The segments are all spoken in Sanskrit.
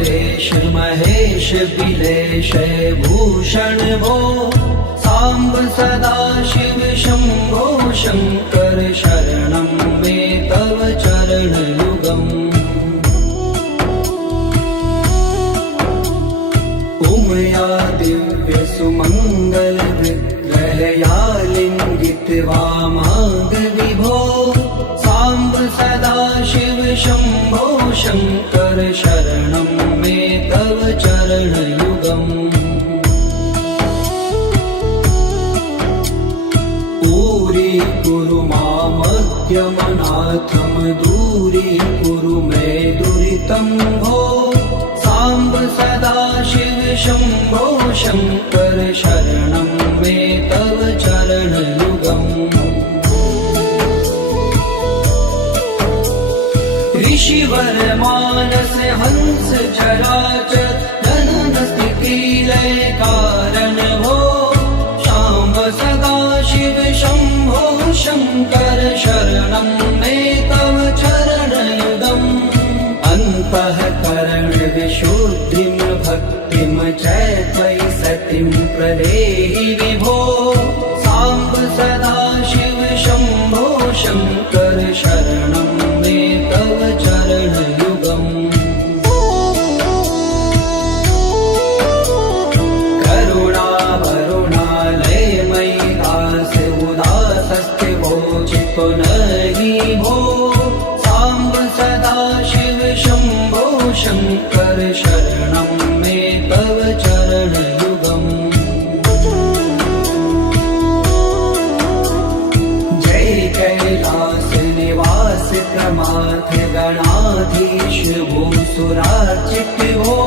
परेश महेश बिलेश भूषण भो सांब सदा शिव शंभो शंकर शरणं मे तव चरण युगम् उमया दिव्य सुमंगल विग्रहया लिंगित वामांग विभो सांब सदा शिव शंभो शंकर शरणं मे तव चरण युगम् पूरी कुरु मामद्यमनाथम दूरी कुरु मे दुरितं भो सांब सदा शिव शंभो शंकर शरणं मे तव चरण युगम् ऋषिवर मानस हंस चराचर जनन स्थिति लय कारण भो शाम्ब सदा शिव शंभो शंकर शरणं मे तव चरण युगम् अन्तःकरण विशुद्धिं भक्तिं च त्वयि सतिं प्रदेहि विभो सांब सदा शिव शंभो शंकर शरणं मे तव चरण युगम् करुणा वरुणालय मयि दास उदासस्थिवो चित्तो नहि भो सांब सदा शिव शंभो शंकर शरणं मे तव चरण युगम् जय कैलास निवास प्रमाथ गणाधीश भूसुरार्चित भो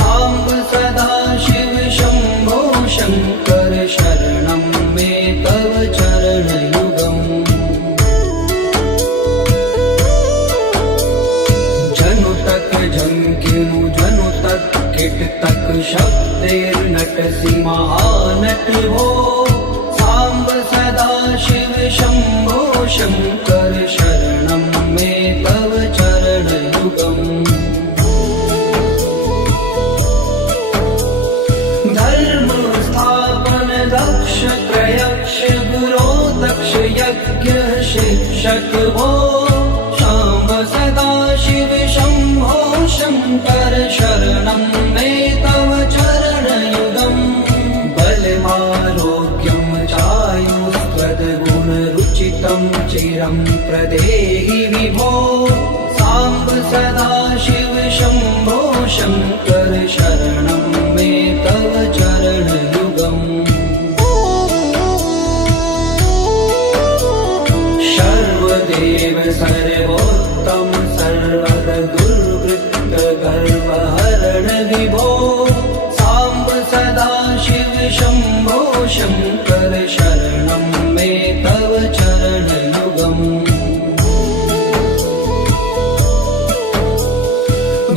सांब सदा शिव शंभो शंकर शरणं मे तव चरण युगम् जनु तक झंकिनु जनु तक किट तक शब्देर्नटसि महानट भो सांब सदा शिव शंभो शंकर शरणं मे तव चरण युगम् धर्म स्थापन दक्ष त्रयक्ष गुरो दक्ष यज्ञ शिक्षक भो शाम्ब सदा शिव शंभो शंकर शरणं मे तव चरण युगम् बलमारोग्यं चायुस्त्वद्गुणरुचितं चिरं प्रदेहि विभो सांब सदा शिव शंभो शंकर शरणं मे तव चरण युगम् सर्वदेव सर्वोत्तम सर्वद दुर्वृत्त गर्वहरण विभो सांब सदा शिव शंभो शंकर शरणं मे तव चरण युगम्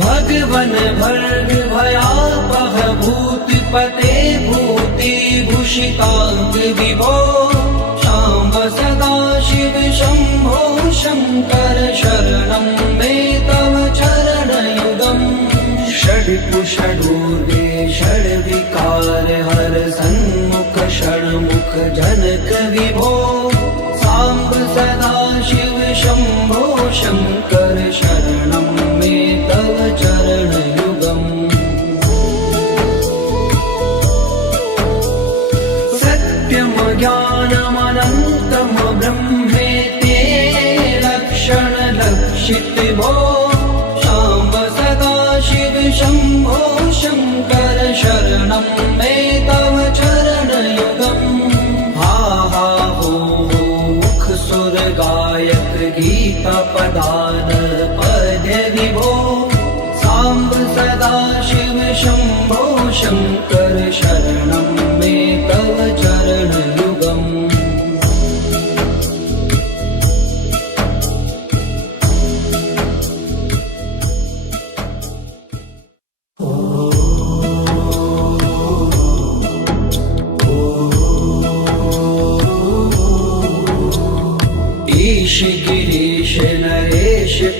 भगवन भर्ग भयापह भूतिपते भूति भूषितांग विभो शाम्ब सदा शिव शंभो शंकर शरणं मे तव चरण युगम् षड्कुषडूर्वे षड्विकार हर सन्मुख षण्मुख जनक विभो सांब सदा शिव शंभो शंकर शरणं मे तव चरण युगम् सत्यम ज्ञानमनन्तं ब्रह्मेते लक्षण लक्षित भो शाम्ब सदा शिव शंभो शंकर शरणं मे तव चरण युगम् हा हा हो मुख सुर गायक गीता पदान पद्य विभो सांब सदा शिव शंभो शंकर शरणं मे तव चरण युगम्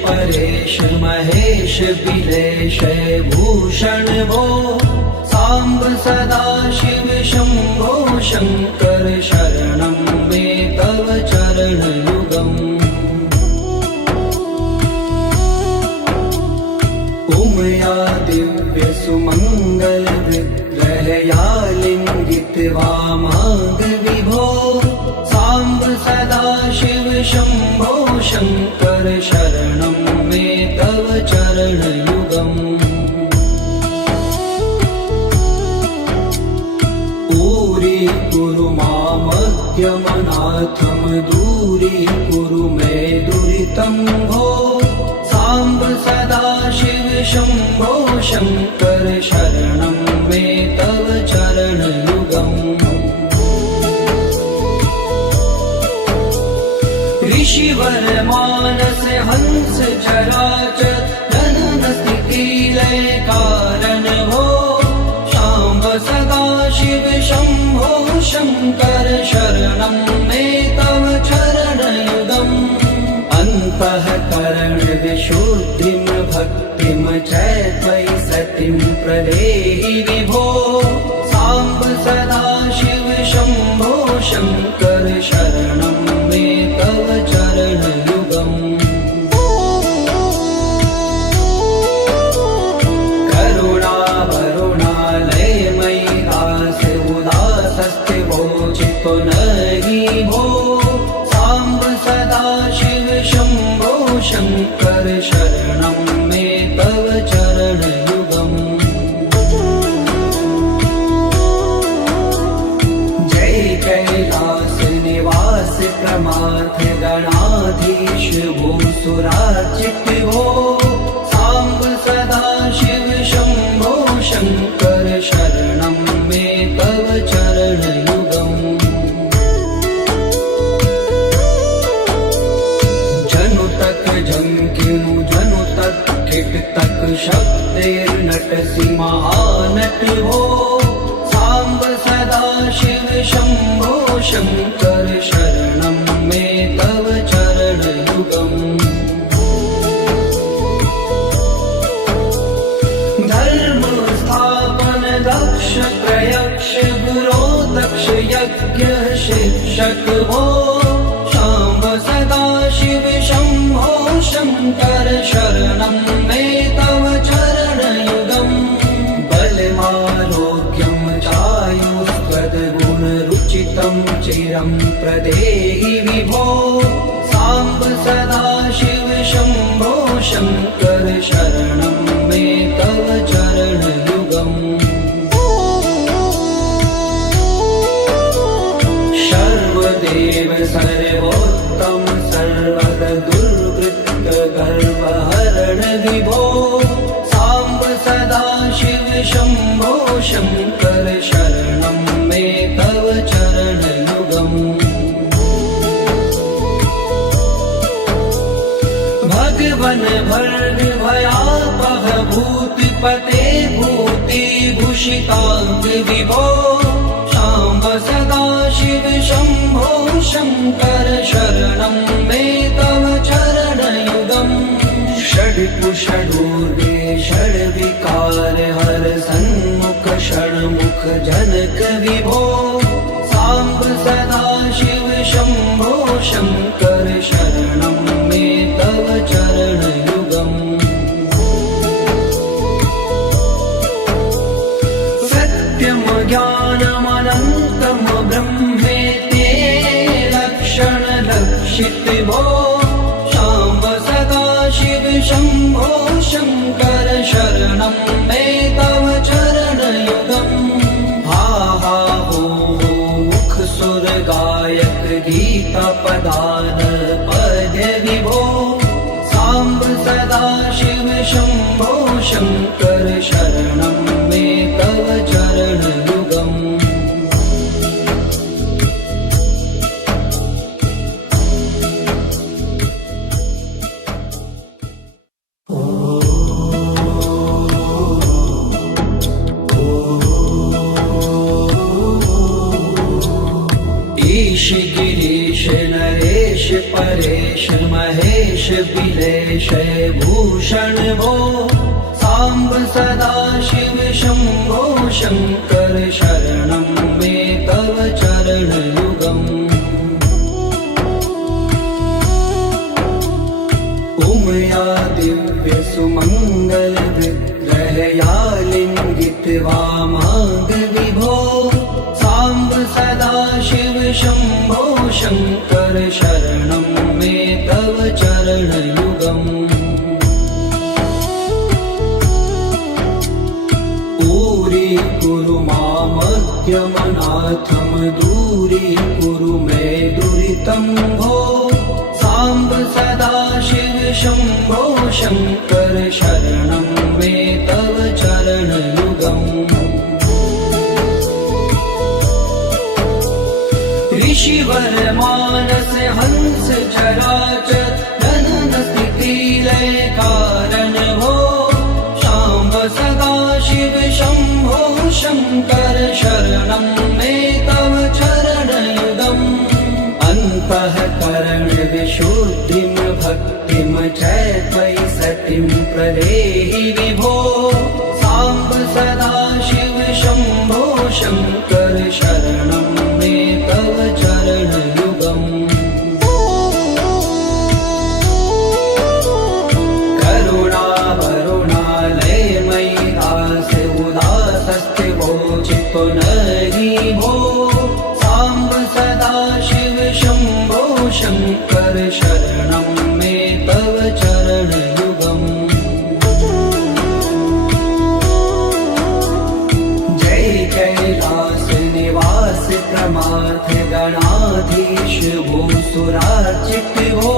परेश महेश बिलेश भूषण भो सांब सदा शिव शंभो शंकर शरणं मे तव चरणयुगम् उमया दिव्य सुमंगल विग्रहया लिंगित वामांग विभो सांब सदा शिव शंभो शंकर शरणं मे तव चरणयुगम् कुरु मामद्यमनाथं दूरीकुरु मे दुरितं भो सांब सदा शिव शंभो शंकर शरणं मे तव चरणयुगम् ऋषिवर मानस हंस चराचर जनन स्थिति लय कारण भो सांब सदा शिव शंभो शंकर शरणं मे तव चरणयुगम् अन्तःकरण विशुद्धिं भक्तिं च त्वयि सतिं प्रदेहि विभो सांब सदा शिव शंभो शंकर शरणं मे तव चरणयुगम् चितो नहि भो सांब सदा शिव शंभो शंकर शरणं मे तव चरणयुगम् जय कैलास निवास प्रमाथ गणाधीश भूसुरार्चित भो सांब सदा शिव शंभो शंकर शरणं मे तव चरणयुगम् जनु तक जंकिनु जनु तक किट तक शब्देर्नटसि महानट हो सांब सदा शिव शंभो शंकर शरणं मे तव चरणयुगम् धर्म स्थापन दक्ष प्रयक्ष गुरो दक्ष यज्ञ शिक्षक हो सांब सदा शिव शंभो शंकर शरणं मे तव चरणयुगम् बलमारोग्यं चायुस्त्वद्गुणरुचितं चिरं प्रदेहि विभो सांब सदा शिव शंभो शंकर शरणं मे तव चरणयुगम् सर्वदेव सर्वोत्तम सर्वद दुर्वृत्त गर्वहरण विभो सांब सदा शिव शंभो शंकर शरणं मे तव चरणयुगम् भगवन भर्ग भयापह भूतिपते भूतिभूषितांग विभो सांब सदा शिव शंभो शंकर शरणं मे तव चरणयुगम् षड्कुषडूर्गे षड्विकार हर सन्मुख षण्मुख जनक विभो सांब सदा शिव शंभो शंकर शरणं मे तव चरणयुगम् सत्यं ज्ञानमनन्तं ब्रह्मेति लक्षण लक्षित भो सांब सदा शिव शंभो शंकर शरणं मे तव चरणयुगम् हा हा हो मुख सुर गायक गीता पदान पद्य विभो सांब सदा शिव शंभो शंकर शरणं मे तव चरणयुगम् परेश महेश बिलेश भूषण भो सांब सदा शिव शंभो शंकर शरणं मे तव चरण युगम् उमया दिव्य सुमंगल विग्रहया लिंगित वामांग विभो सांब सदा शिव शंभो शंकर शरणं मे तव चरण युगम् पूरी कुरु मामग्यमनाथम दूरी कुरु मे दुरितं भो सांब सदा शिव शंभो शंकर शरणं मे तव चरण युगम् ऋषिवर मानस हंस चराचर जनन स्थिति लय कारण भो शाम्ब सदा शिव शंभो शंकर शरणं मे तव चरण युगम् अन्तःकरण विशुद्धिं भक्तिं च त्वयि प्रदेहि विभो सांब सदा शिव शंभो शंकर शरणं मे तव चरण युगम् करुणा वरुणालय मयि दास उदासस्थिवो चित्तो नहि भो सांब सदा शिव शंभो शंकर शरणं मे तव चरण युगम् जय कैलास निवास प्रमाथ गणाधीश भूसुरार्चित भो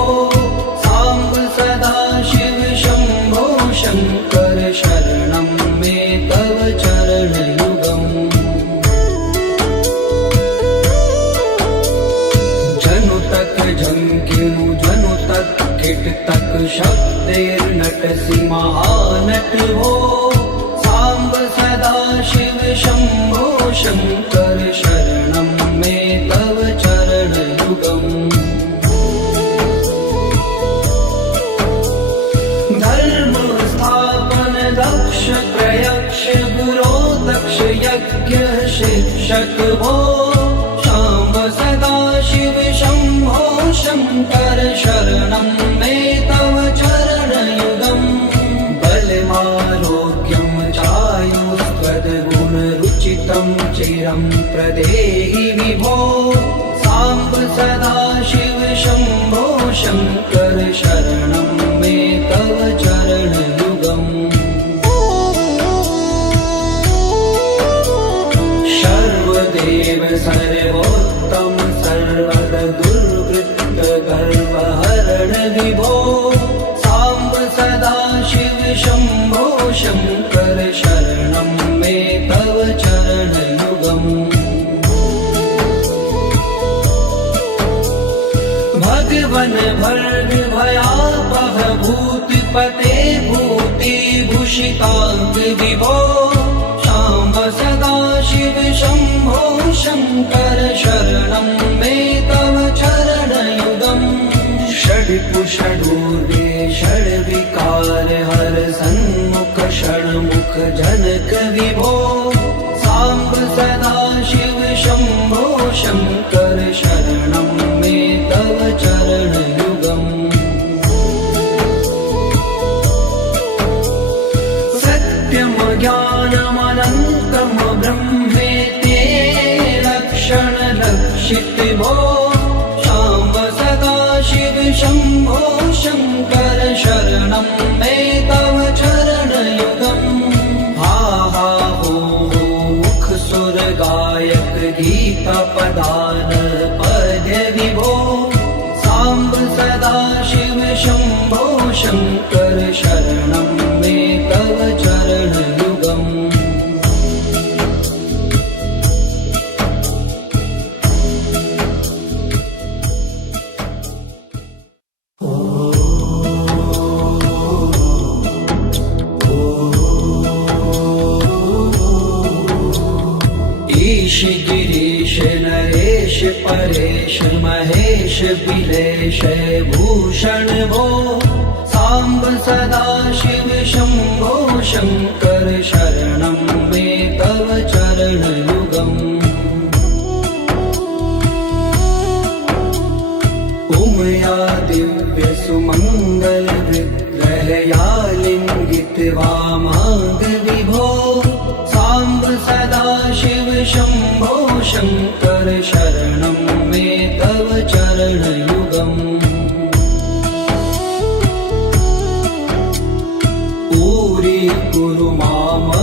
सांब सदा शिव शंभो शंकर शरणं मे तव चरण युगम् जनु तक झंकिनु जनु तक किट तक शब्देर्नटसि महानट भो सांब सदा शिव शंभो शंकर शरणं मे तव चरण युगम् धर्म स्थापन दक्ष प्रयक्ष गुरो दक्ष यज्ञ शिक्षक भो शाम्ब सदा शिव शंभो शंकर शरणं मे तव चरण युगम् बलमारोग्यं चायुस्त्वद्गुणरुचितं चिरं प्रदेहि विभो सांब सदा शिव शंभो शंकर शरणं मे तव चरण युगम् सर्वदेव सर्वोत्तम सर्वद दुर्वृत्त गर्वहरण विभो सांब सदा शिव शंभो शंकर शरणं मे तव चरण युगम् भगवन भर्ग भयापह भूतिपते भूति भूषितांग विभो शाम्ब सदा शिव शंभो शंकर शरणं मे तव चरण युगम् षड्कुषडूर्वे षड्विकार हर सन्मुख षण्मुख जनक विभो सांब सदा शिव शंभो शंकर शरणं मे तव चरण युगम् सत्यम ज्ञानमनन्तं ब्रह्मेते लक्षण लक्षित भो शाम्ब सदा शिव शंभो शंकर शरणं मे तव चरण युगम् हा हा हो मुख सुर गायक गीता पदान पद्य विभो सांब सदा शिव शंभो शंकर शरणं मे तव चरण युगम् ईश गिरीश नरेश गिरीश परेश महेश बिलेश भूषण भो सांब सदाशिव शंभो शंकर शरणं मे तव चरणयुगम् उमया दिव्य सुमंगल विग्रहया लिंगित वामांग विभो सांब सदाशिव शंभो शंकर शरणं मे तव चरणयुगम् दूरी मामद्यमनाथं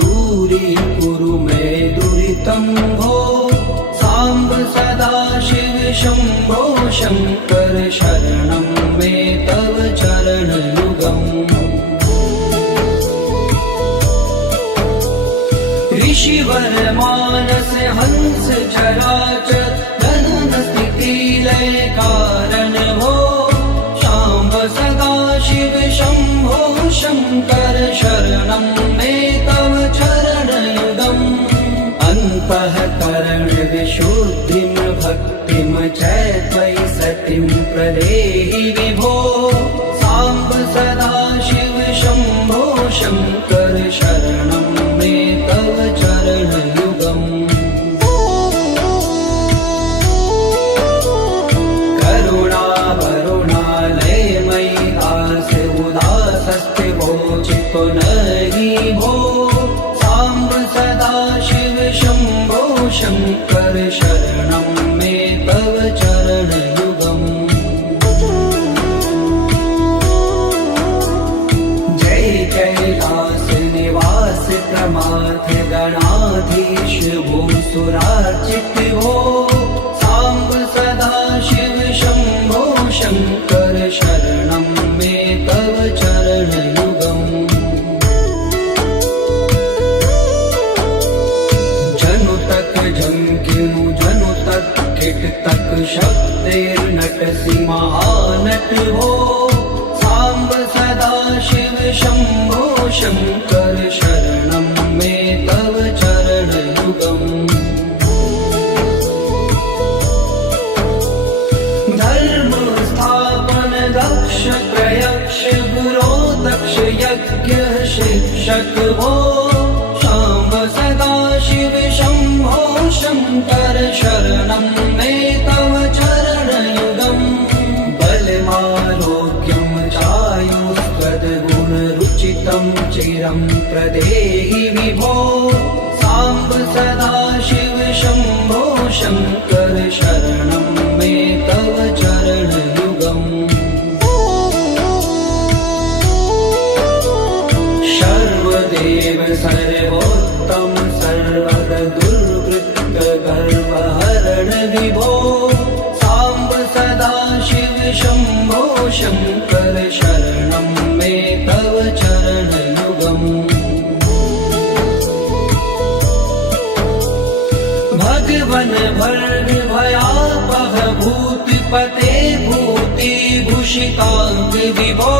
दूरी कुरु मे दुरितं भो सांब सदाशिव शंभो शंकर शरणं मे तव चरणयुगम् ऋषिवर मानस हंस चराचर जनन स्थिति लय कारण भो सांब सदाशिव शंभो शंकर शरणं मे तव चरणयुगम् अन्तःकरण विशुद्धिं भक्तिं च त्वयि सतिं प्रदेहि विभो सांब सदाशिव शंभो शंकर शरणं मे तव चरणयुगम् चित्तो नहि भो सांब सदाशिव शंभो शंकर शरणं मे तव चरणयुगम् जय कैलास निवास प्रमाथ गणाधीश भूसुरार्चित भो सांब सदाशिव शंभो शंकर शरणं मे तव चरणयुगम् जनु तक किट तक शब्देर्नटसि महानट हो सांब सदाशिव शंभो शंकर शरणं मे तव चरणयुगम् धर्म स्थापन दक्ष प्रयक्ष गुरो दक्ष यज्ञ शिक्षक हो सांब सदाशिव शंभो शंकर शरणं मे तव चरणयुगम् बलमारोग्यं चायुस्त्वद्गुणरुचितं चिरं प्रदेहि विभो सांब सदाशिव शंभो शंकर शरणं मे तव चरणयुगम् सर्वदेव सर्वोत्तम सर्वर दुर्वृत्त गर्वहरण विभो सांब सदाशिव शंभो शंकर शरणं मे तव चरणयुगम् भगवन भर्ग भयापह भूतिपते भूतिभूषितांग विभो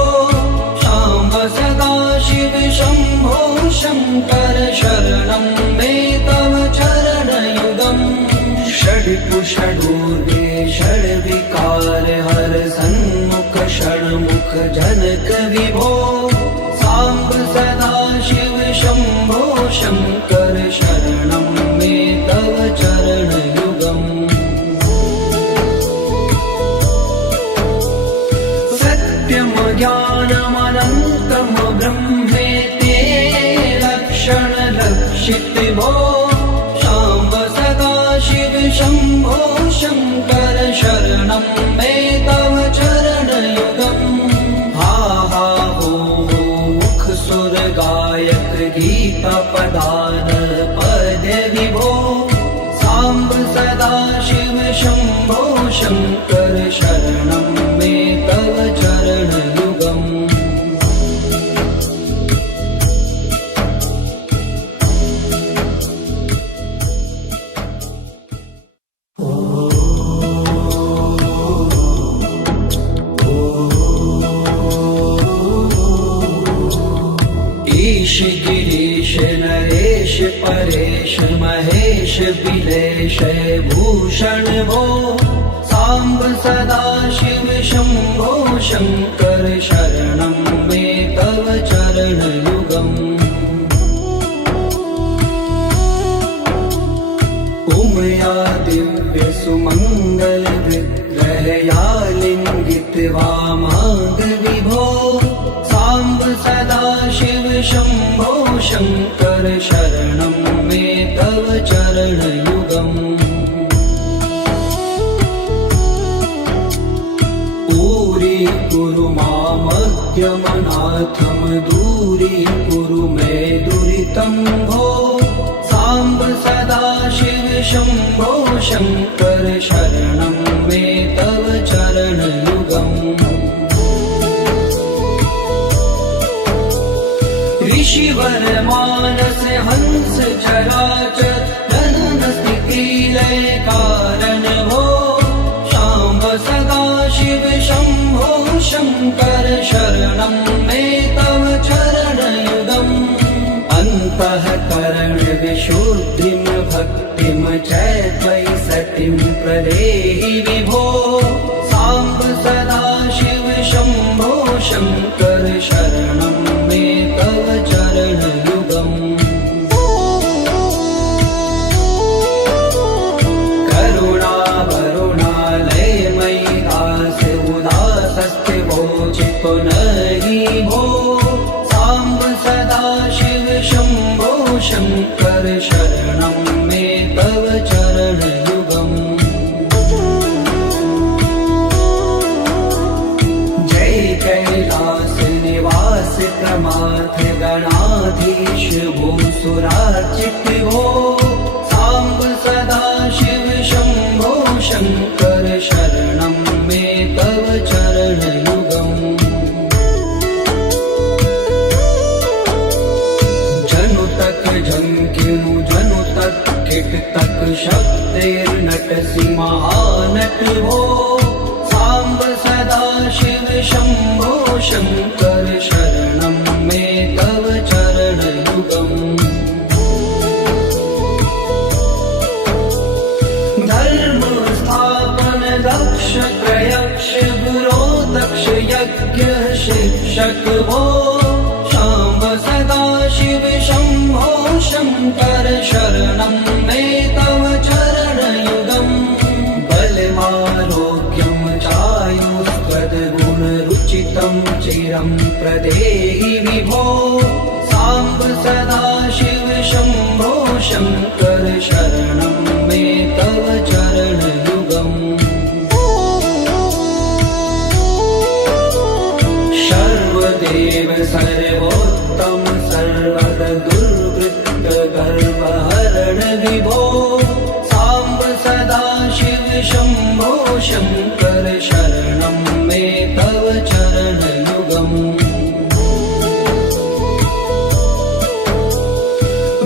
सांब सदाशिव शंभो शंकर शरणं मे तव चरणयुगम् षड्कुषडूर्वे षड्विकार हर सन्मुख षण्मुख जनक विभो सांब सदाशिव शंभो शंकर शरणं मे तव चरणयुगम् सत्यं ज्ञानमनन्तं ब्रह्मेति लक्षण लक्षित भो सांब सदाशिव शंभो शंकर शरणं मे तव चरणयुगम् हा हा हो मुख सुर गायक गीता पदान पद विभो सांब सदाशिव शंभो शंकर शरणं मे तव चरणयुगम् गिरीश नरेश परेश महेश विलेश भूषण भो साम्ब सदाशिव शम्भो शङ्कर शरणं मे तव चरणयुगम् उमया दिव्य सुमङ्गल विग्रहया लिङ्गित वामाङ्ग विभो साम्ब सदाशिव शम्भो शङ्कर शरणं मे तव चरणयुगम् दूरी मामज्ञमनाथं दूरीकुरु मे दुरितं भो साम्ब सदाशिव शम्भो शङ्कर शरणं मे तव चरणयुगम् ऋषिवर मानस हंस चराचर जनन स्थिति लय कारण भो शाम्ब सदाशिव शम्भो शङ्कर शरणं मे तव चरणयुगम् अन्तःकरण विशुद्धिं भक्तिं च त्वयि सतिं प्रदेहि विभो साम्ब सदाशिव शम्भो शङ्कर शरणं मे तव चरणयुगम् पुनहि भो साम्ब सदाशिव शम्भो शङ्कर शरणं मे तव चरणयुगम् जय कैलास निवास प्रमाथ गणाधीश भूसुरार्चित भो साम्ब सदाशिव शम्भो शङ्कर शरणं मे तव चरणयुगम् झंकिनु जनु तक किट तक शब्देर्नटसि महानट भो साम्ब सदाशिव शम्भो शङ्कर शरणं मे तव चरणयुगम् धर्म स्थापन दक्ष प्रयक्ष गुरो दक्ष यज्ञ शिक्षक भो शाम्ब सदाशिव शम्भो शङ्कर शरणं मे तव चरणयुगम् बलमारोग्यं चायुस्त्वद्गुणरुचितं चिरं प्रदेहि विभो साम्ब सदाशिव शम्भो शङ्कर शरणं मे तव चरणयुगम् सर्वदेव सर्वोत्तम सर्वद दुर्वृत्त गर्वहरण विभो साम्ब सदाशिव शम्भो शङ्कर शरणं मे तव चरणयुगम्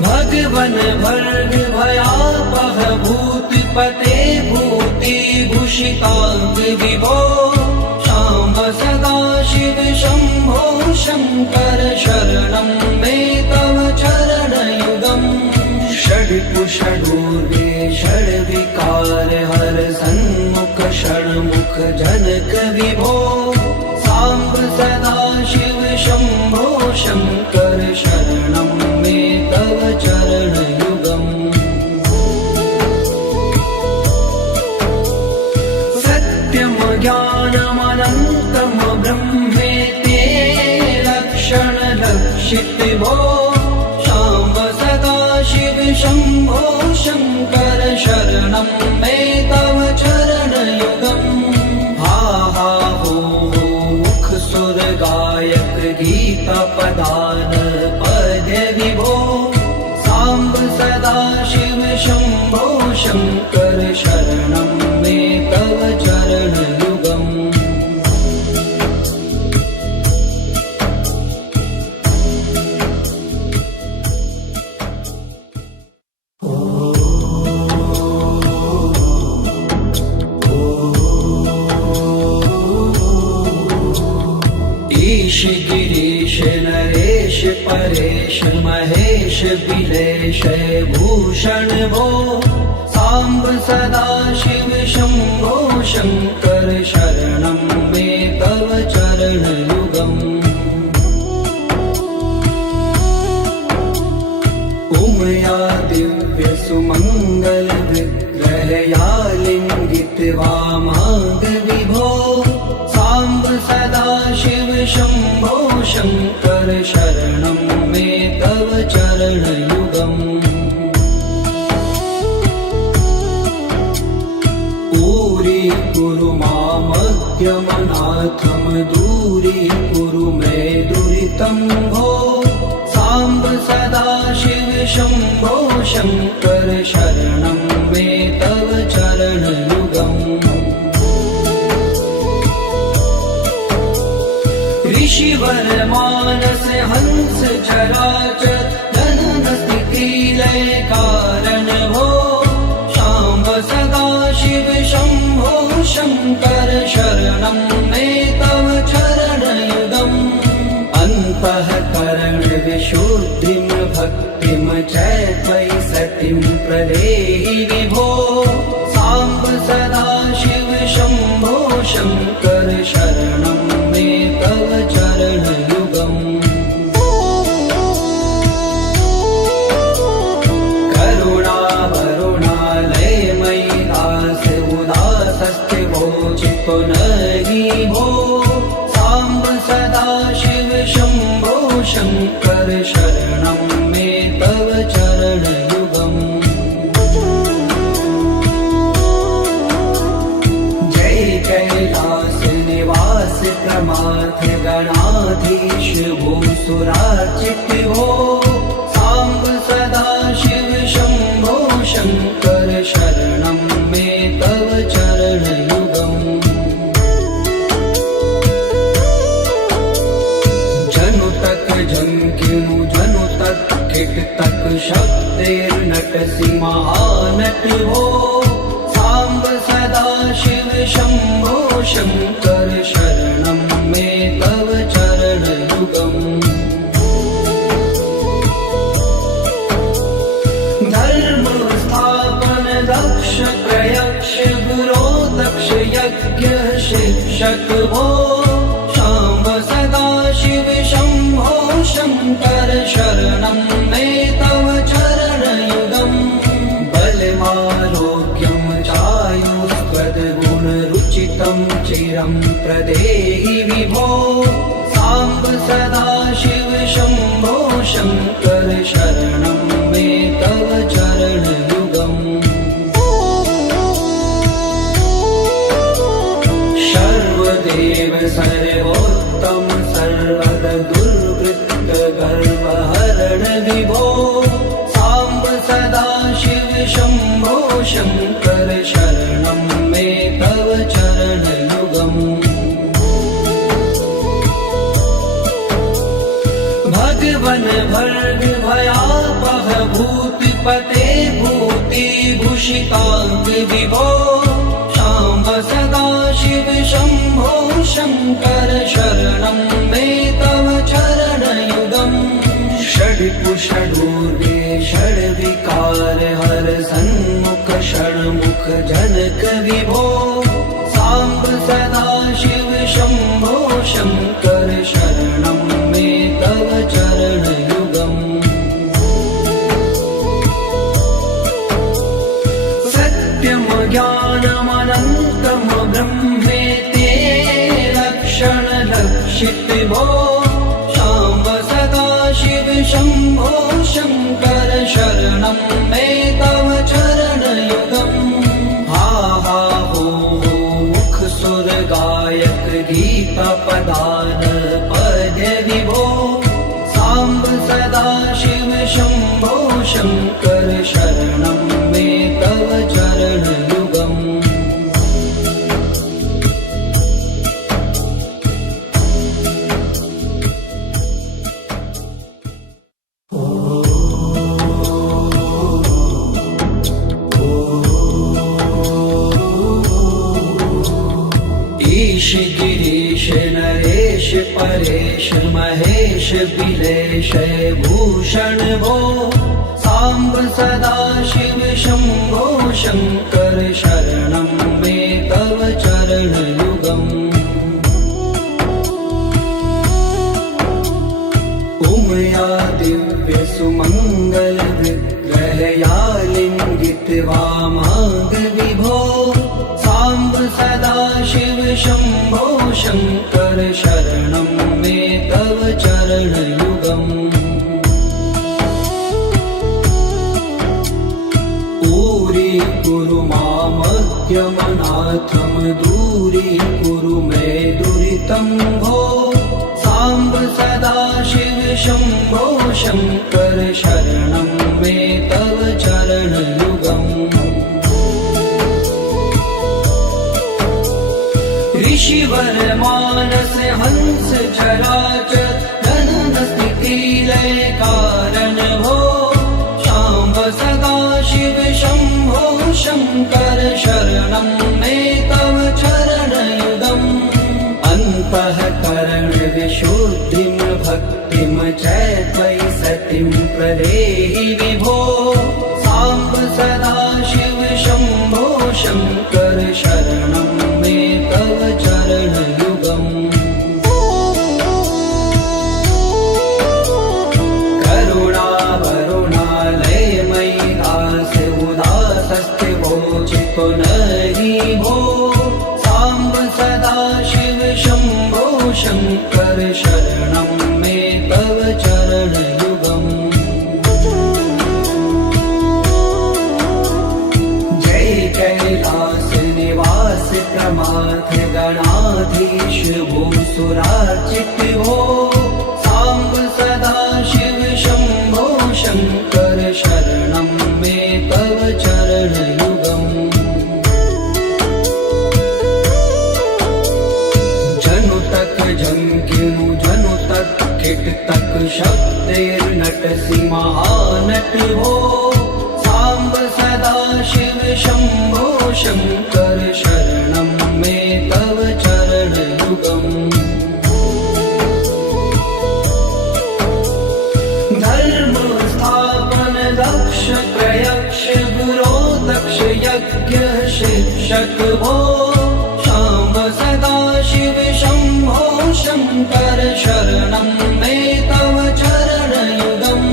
भगवन् भर्ग भयापह भूतिपते भूतिभूषिताङ्ग विभो शाम्ब सदाशिव शम्भो शङ्कर शरणं मे तव चरणयुगम् षड्कुषडूर्वे षड्विकार हर सन्मुख षण्मुख जनक विभो साम्ब सदाशिव शम्भो शङ्कर शरणं मे तव चरणयुगम् सत्यं ज्ञानमनन्तं ब्रह्मेति लक्षणलक्षित भो शाम्ब सदाशिव शम्भो शङ्कर शरणं मे तव चरणयुगम् हा हा हो मुख सुर गायक गीता पदान पद्य विभो साम्ब सदाशिव शम्भो शङ्कर शरणं मे तव चरणयुगम् ईश गिरीश नरेश परेश महेश विलेश गिरीशे भूषण भो साम्ब सदा शिव शम्भो शङ्कर शरणं मे तव चरणयुगम् उमया दिव्य सुमङ्गल विग्रहया लिङ्गित वामाङ्ग विभो साम्ब सदा शिव शम्भो शङ्कर शरणं मे तव चरणयुगम् दूरी मामज्ञमनाथं दूरीकुरु मे दुरितं भो साम्ब सदा शिव शम्भो शङ्कर शरणं मे तव चरणयुगम् ऋषिवर मानस हंस चराचर जनन स्थिति लय कारण भो शाम्ब सदा शिव शम्भो शङ्कर शरणं मे तव चरणयुगम् अन्तःकरण विशुद्धिं भक्तिं च त्वयि सतिं प्रदेहि विभो साम्ब सदा शिव शम्भो शङ्कर शरणं मे तव चरणयुगम् पुनरि भो साम्ब सदा शिव शम्भो शङ्कर शरणं मे तव चरणयुगम् जय कैलास निवास प्रमाथ गणाधीश भूसुरार्चित भो साम्ब सदा शिव शम्भो शङ्कर शरणं मे तव चरणयुगम् जंकिनु जनु तक किट तक शब्देर्नटसि महानट हो साम्ब सदा शिव शम्भो शङ्कर शरणं मे तव चरणयुगम् धर्म स्थापन दक्ष प्रयक्ष गुरो दक्ष यज्ञ शिक्षक भो शाम्ब सदा शिव शम्भो शङ्कर शरणं मे तव चरणयुगम् बलमारोग्यं चायुस्त्वद्गुणरुचितं चिरं प्रदेहि विभो साम्ब सदा शिव शम्भो शङ्कर शरणं मे तव चरणयुगम् सर्वदेव सर्वोत्तम सर्वद दुर्वृत्त गर्वहरण विभो साम्ब सदा शिव शम्भो शङ्कर शरणं मे तव चरणयुगम् भगवन् भर्ग भयापह भूतिपते भूतिभूषिताङ्ग विभो शाम्ब सदा शिव शम्भो शङ्कर शरणं मे तव चरणयुगम् षड्कुषडूर्वे षड्विकार हर सन्मुख षण्मुख जनक विभो साम्ब सदा शिव शम्भो शङ्कर शरणं मे तव चरणयुगम् सत्यं ज्ञानमनन्तं ब्रह्मेते लक्षणलक्षित भो शाम्ब सदा शिव शम्भो शङ्कर शरणं मे तव चरणयुगम् हा हा हो मुख सुर गायक गीता पदान पद्य विभो साम्ब सदा शिव शम्भो शङ्कर शरणं मे तव चरणयुगम् ईश गिरीश नरेश परेश महेश बिलेश भूषण भो साम्ब सदा शिव शम्भो शङ्कर शरणं मे तव चरणयुगम् उमया दिव्य सुमङ्गल विग्रहया लिङ्गित वामाङ्ग विभो साम्ब सदा शिव शम्भो शङ्कर शरणं मे तव चरणयुगम् कुरु मामद्यमनाथं दूरीकुरु मे दुरितं भो साम्ब सदा शिव शम्भो शङ्कर शरणं मे तव चरणयुगम् ऋषिवर मानस हंस चराचर जनन स्थिति लय कारण भो शाम्ब सदा शिव शम्भो शङ्कर शरणं मे तव चरणयुगम् अन्तःकरण विशुद्धिं भक्तिं च त्वयि सतिं प्रदेहि विभो साम्ब सदा शिव शम्भो शङ्कर शरणं मे तव चरणयुगम् पुनरि भो साम्ब सदा शिव शम्भो शङ्कर शरणं मे तव चरणयुगम् जय कैलास निवास प्रमाथ गणाधीश भूसुरार्चित भो साम्ब सदा शिव शम्भो शङ्कर शरणं मे तव चरणयुगम् जंकिनु जनु तक किट तक शब्दैर्नटसि महानट हो साम्ब सदा शिव शम्भो शङ्कर शरणं मे तव चरणयुगम् धर्म स्थापन दक्ष प्रयक्ष गुरो दक्ष यज्ञ शिक्षक भो शाम्ब सदा शिव शम्भो शङ्कर शरणं मे तव चरणयुगम्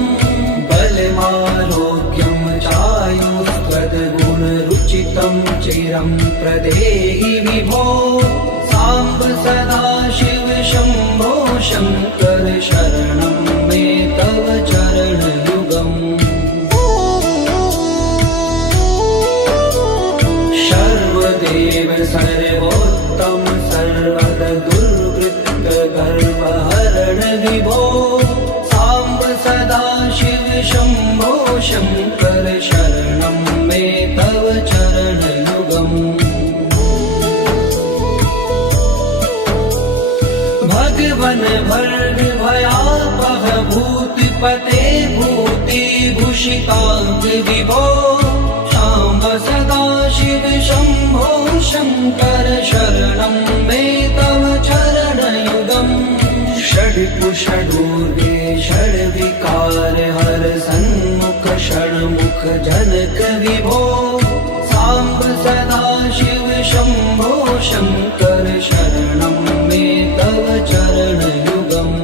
बलमारोग्यं चायुस्त्वद्गुणरुचितं चिरं प्रदेहि विभो साम्ब सदा शिव शम्भो शङ्कर शरणं मे तव चरणयुगम् सर्वदेव सर्वोत्तम सर्वद दुर्वृत्त गर्वहरण विभो साम्ब सदा शिव शम्भो शङ्कर शरणं मे तव चरणयुगम् भगवन् भर्ग भयापह भूतिपते भूतिभूषिताङ्ग विभो साम्ब सदा शिव शम्भो शङ्कर शरणं मे तव चरणयुगम् षड्कुषडूर्वे षड्विकार हर सन्मुख षण्मुख जनक विभो साम्ब सदा शिव शम्भो शङ्कर शरणं मे तव चरणयुगम्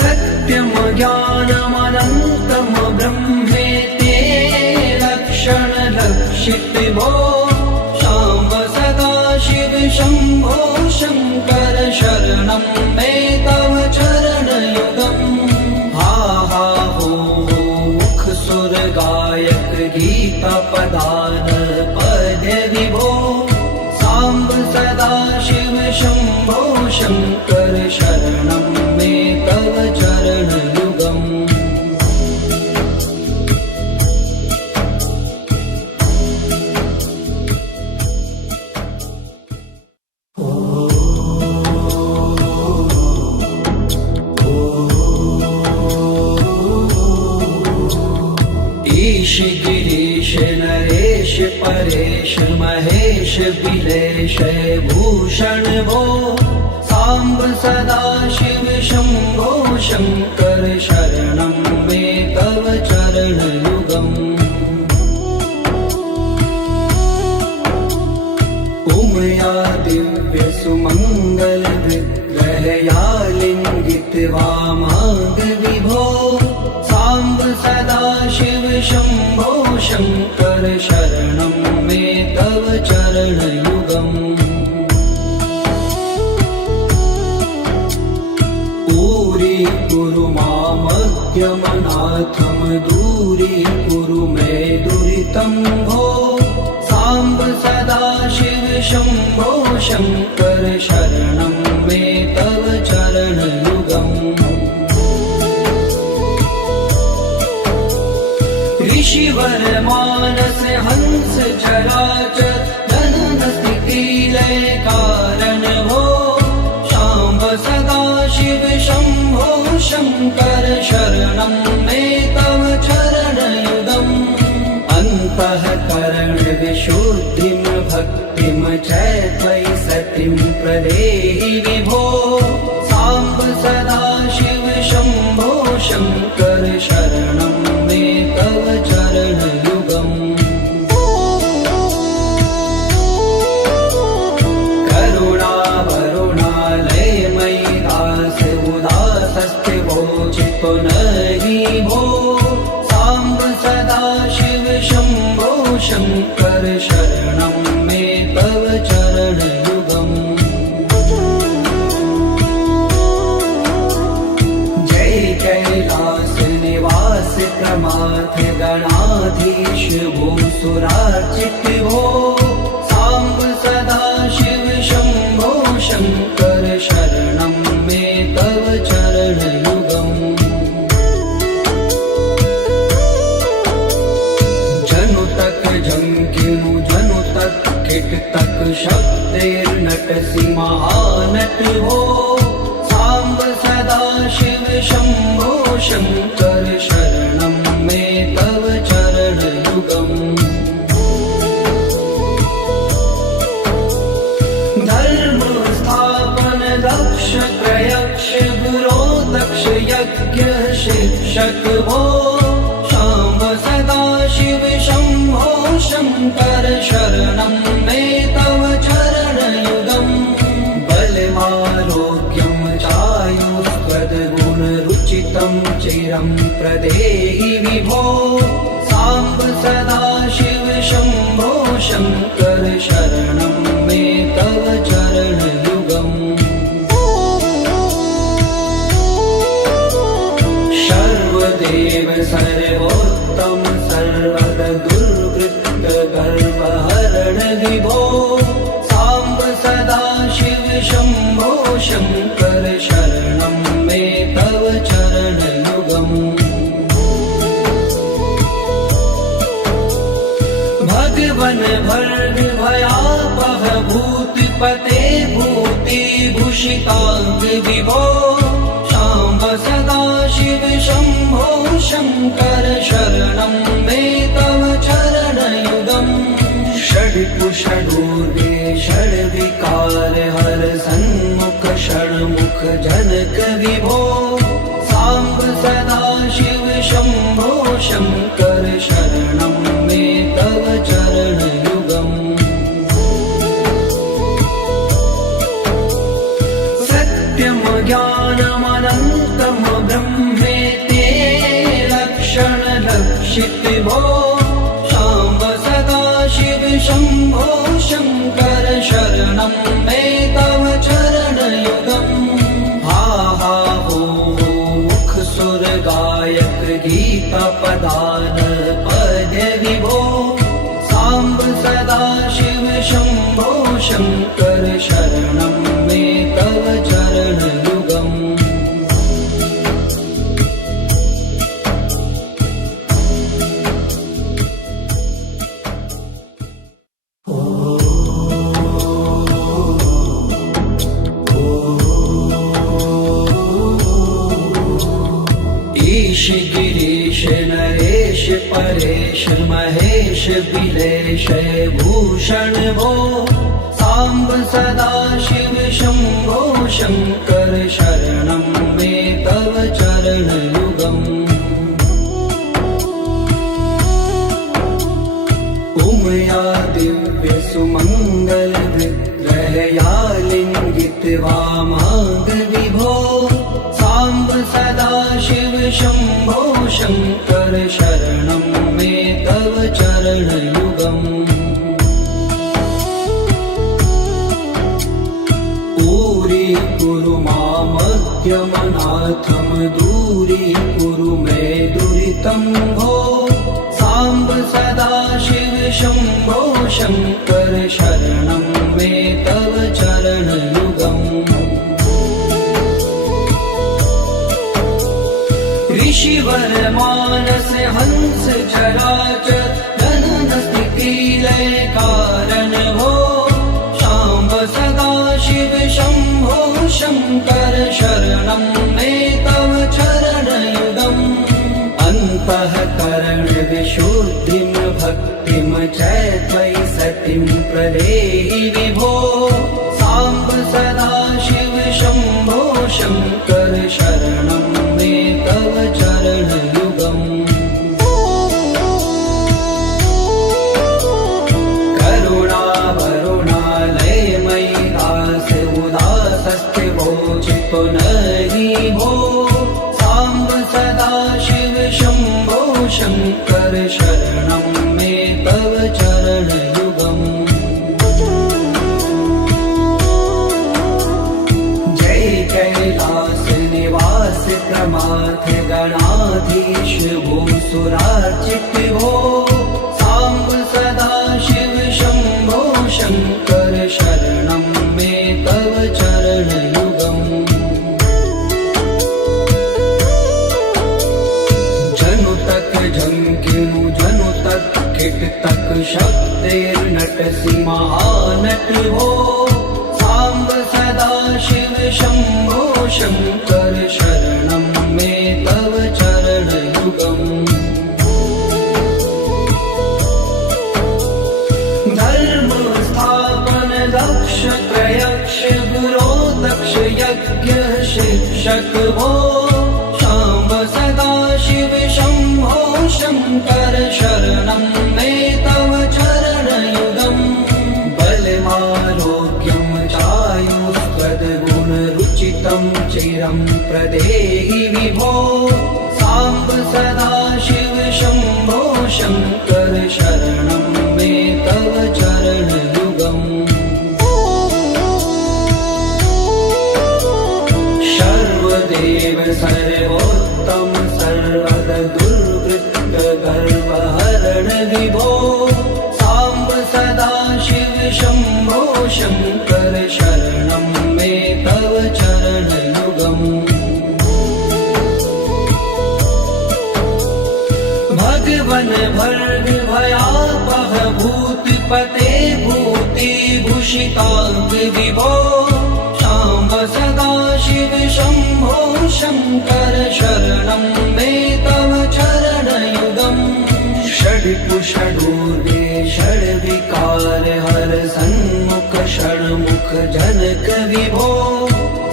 सत्यं ज्ञानमनन्तं ब्रह्मेते लक्षणलक्षित भो शाम्ब सदा शिव शम्भो शङ्कर शरणं मे तव चरणयुगम् हा हा हो मुख सुर गायक गीता पदान पद्य विभो साम्ब सदा शिव शम्भो शङ्कर शरणं मे तव चरणयुगम् ईश गिरीश नरेश परेश महेश बिलेश भूषण भो साम्ब सदा शिव शम्भो शङ्कर शरणं मे तव चरणयुगम् उमया दिव्य सुमङ्गल विग्रहया लिङ्गित वामाङ्ग विभो साम्ब सदा शिव शम्भो शङ्कर शरणं मे तव चरणयुगम् कुरु मामज्ञमनाथं दूरीकुरु मे दुरितं भो साम्ब सदा शिव शम्भो शङ्कर शरणं मे तव चरणयुगम् ऋषिवर मानस हंस चराचर जनन स्थिति लय कारण भो शाम्ब सदा शिव शम्भो शङ्कर शरणं मे तव चरणयुगम् अन्तःकरण विशुद्धिं भक्तिं च त्वयि सतिं प्रदेहि विभो साम्ब सदा शिव शम्भो शङ्कर शरणं मे तव चरणयुगम् पुनहि भो साम्ब सदा शिव शम्भो शङ्कर शरणं मे तव चरणयुगम् जय कैलास निवास प्रमाथ गणाधीश भूसुरार्चित भो साम्ब सदा शिव शम्भो शङ्कर शरणं मे तव चरणयुगम् जंकिनु जनु तक किट तक शब्देर्नटसि महानट हो साम्ब सदा शिव शम्भो शङ्कर शरणं मे तव चरणयुगम् धर्म स्थापन दक्ष प्रयक्ष गुरो दक्ष यज्ञ शिक्षक भो शाम्ब सदा शिव शम्भो शङ्कर शरणं मे तव चरणयुगम् बलमारोग्यं चायुष्पदगुणरुचितं चिरं प्रदेहि विभो साम्ब सदा शिव शम्भो शङ्कर शरणं मे तव चरणयुगम् सर्वदेव सर्वोत्तम सर्वद दुर्वृत्त गर्वहरण विभो साम्ब सदा शिव शम्भो शङ्कर शरणं मे तव चरणयुगम् भगवन भर्ग भयापह भूतिपते भूतिभूषिताङ्ग विभो साम्ब सदा शिव शम्भो शङ्कर शरणं मे तव चरणयुगम् षड्कुषडूर्वे षड्विकार हर सन्मुख षण्मुख जनक विभो साम्ब सदा शिव शम्भो शङ्कर शरणं मे तव चरणयुगम् सत्यं ज्ञानमनन्तं ब्रह्मेते लक्षणलक्षित भो साम्ब सदा शिव शम्भो शङ्कर शरणं मे तव चरणयुगम् हा हा हो मुख सुर गायक गीता पदान पद विभो साम्ब सदा शिव शम्भो शङ्कर शरणं मे तव चरणयुगम् ईश गिरीश नरेश परेश महेश बिलेश भूषण भो साम्ब सदा शिव शम्भो शङ्कर शरणं मे तव चरणयुगम् उमया दिव्य सुमङ्गल विग्रहया लिङ्गित वामाङ्ग विभो साम्ब सदा शिव शम्भो शङ्कर शरणं मे तव चरणयुगम् कुरु मामद्यमनाथं दूरीकुरु मे दुरितं भो साम्ब सदा शिव शम्भो शङ्कर शरणं मे तव चरणयुगम् ऋषिवर मानस हंस चराचर जनन स्थिति लय कारण भो शाम्ब सदा शिव शम्भो शङ्कर शरणं मे तव चरणयुगम् अन्तःकरण विशुद्धिं भक्तिं च त्वयि सतिं प्रदेहि विभो साम्ब सदा शिव शम्भो शङ्कर शरणं मे तव चरणयुगम् पुनरि भो साम्ब सदा शिव शम्भो शङ्कर शरणं मे तव चरणयुगम् जय कैलास निवास प्रमाथ गणाधीश भूसुरार्चित भो साम्ब सदा शिव शम्भो शङ्कर शरणं मे तव चरणयुगम् झंकिनु जनु तक किट तक शब्देर्नटसि महानट हो साम्ब सदा शिव शम्भो शङ्कर शरणं मे तव चरणयुगम् धर्म स्थापन दक्ष प्रयक्ष गुरो दक्ष यज्ञ शिक्षक भो शाम्ब सदा शिव शम्भो शङ्कर शरणं मे तव चरणयुगम् बलमारोग्यं चायुस्त्वद्गुणरुचितं चिरं प्रदेहि विभो साम्ब सदा शिव शम्भो शङ्कर शरणं मे तव चरणयुगम् सर्वदेव सर्वोत्तम सर्वद दुर्वृत्त गर्वहरण विभो साम्ब सदा शिव शम्भो शङ्कर शरणं मे तव चरणयुगम् भगवन् भर्ग भयापह भूतिपते भूतिभूषिताङ्ग विभो साम्ब सदा शिव शम्भो शङ्कर शरणं मे तव चरणयुगम् षड्कुषडूर्वे षड्विकार हर सन्मुख षण्मुख जनक विभो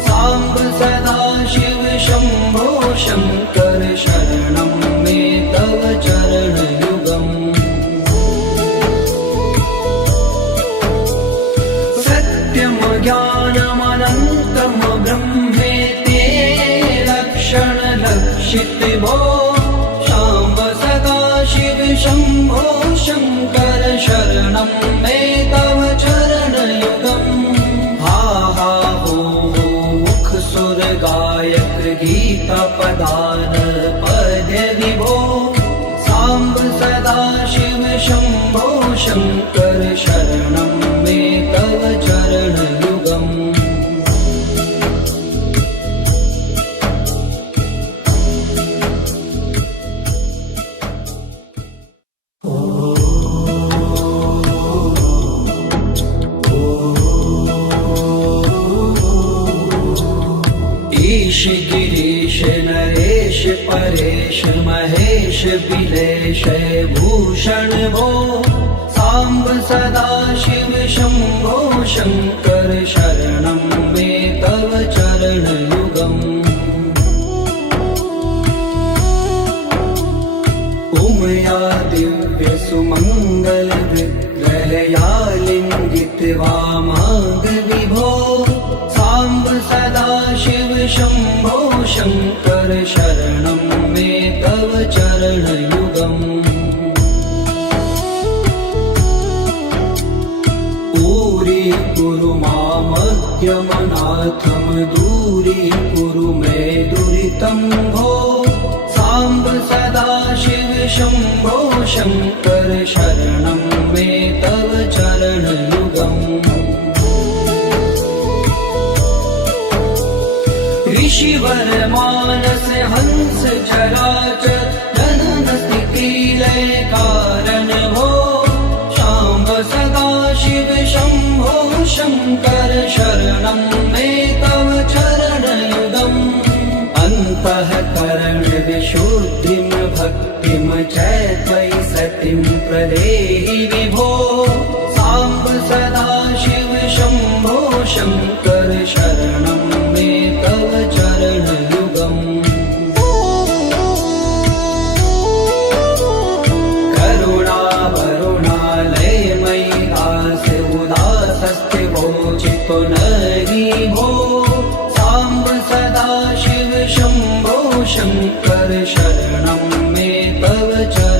साम्ब सदा शिव शम्भो शङ्कर शरणं मे तव चरणयुगम् सत्यं ज्ञानमनन्तं ब्रह्मेति लक्षणलक्षित भो शाम्ब सदा शिव शम्भो शङ्कर शरणं मे तव चरणयुगम् हा हा हो मुख सुर गायक गीता पदान पद विभो साम्ब सदा शिव शम्भो शङ्कर शरणं मे तव चरणयुगम् ईश गिरीश नरेश परेश महेश बिलेश भूषण भो साम्ब सदा शिव शम्भो शङ्कर शरणं मे तव चरणयुगम् उमया दिव्य सुमङ्गल विग्रहया लिङ्गित वामाङ्ग विभो साम्ब सदा शिव शम्भो शङ्कर शरणं मे तव चरणयुगम् दूरी मामज्ञमनाथं दूरीकुरु मे दुरितं भो साम्ब सदा शिव शम्भो शङ्कर शरणं मे तव चरणयुगम् ऋषिवर मानस हंस चराचर जनन स्थिति लय कारण भो शाम्ब सदा शिव शम्भो शङ्कर शरणं मे तव चरणयुगम् अन्तःकरण विशुद्धिं भक्तिं च त्वयि सतिं प्रदेहि विभो साम्ब सदा शिव शम्भो शङ्कर शरणं मे तव चरणयुगम् पुनरि भो साम्ब सदा शिव शम्भो शङ्कर शरणं मे तव च